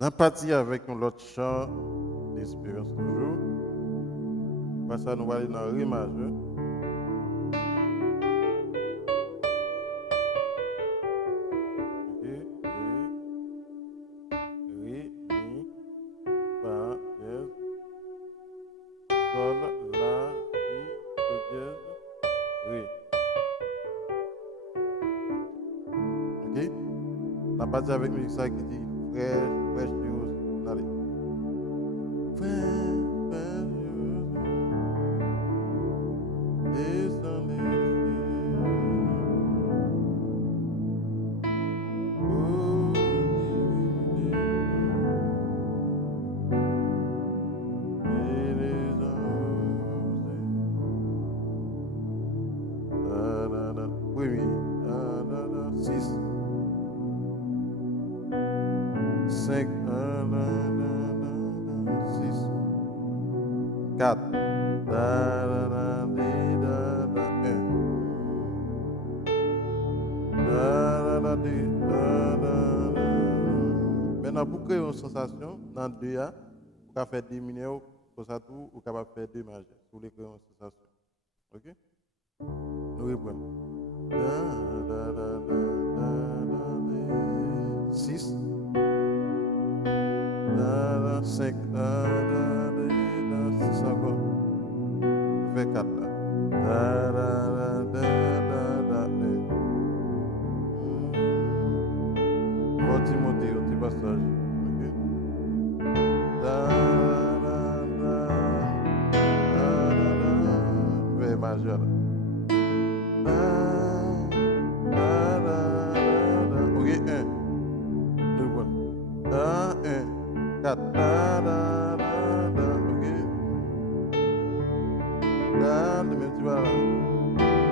On parti avec un autre chant d'espérance toujours. Parce que nous allons aller dans Ré majeur. Ok, Ré, Mi, Fa, dièse, Sol, La, Si, Do dièse, Ré. Ok? On parti avec musique ça qui dit fraîche, fraîche, allez. Fraîche, descendez oh, et les oui, oui. 6, 5, 6, 4, 1. Maintenant, pour créer une sensation, dans 2 A, vous pouvez faire des mineurs, pour ça tout, vous pouvez faire 2 majeurs, pour les créer une sensation. Ok? Nous reprenons. 6, 5, 6 encore. Je fais 4 là. Monter, monter, au petit passage. Ok? Je vais majeur là. Ok, 1. Nous prenons. 1, 4. Ok. Là, le même petit bas là.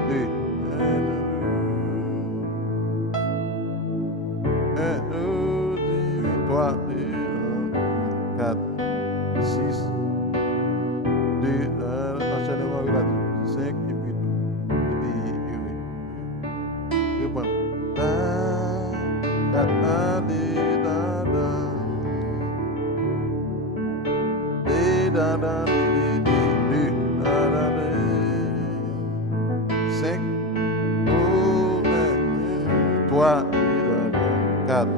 2. 1, 2, 3, 4, 6, 2, enchaînement relatif. 5 et puis 2. Et puis, oui. Reprendre. 4, 1, 2, 5, 3, 4,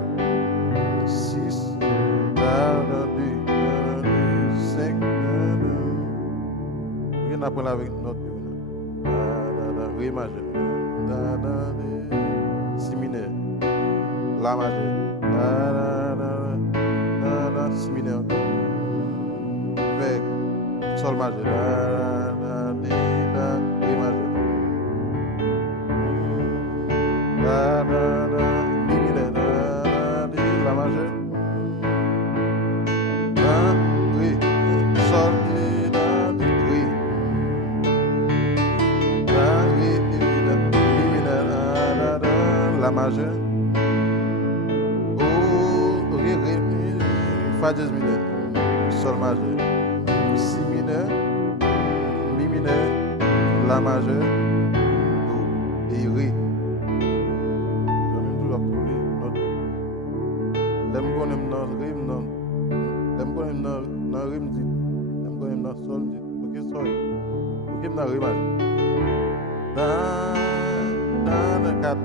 6, 5, on apprend avec notre Ré majeur, Si mineur, La majeur, Si mineur, avec Sol majeur, Ré majeur, Mi mineur, La majeur, Ré, Sol, Ré. La majeure. Oh, ré, fa dièse mineur. Sol majeur. Si mineur. Mi mineur. La majeure. Do. Et ré. Je vais même toujours trouver notre. L'aime qu'on aime dans ré, l'aime qu'on aime dans ré, me dit. L'aime qu'on aime dans sol, me dit. Ok, sorry. Ok, dans ré majeur. Dans, 4.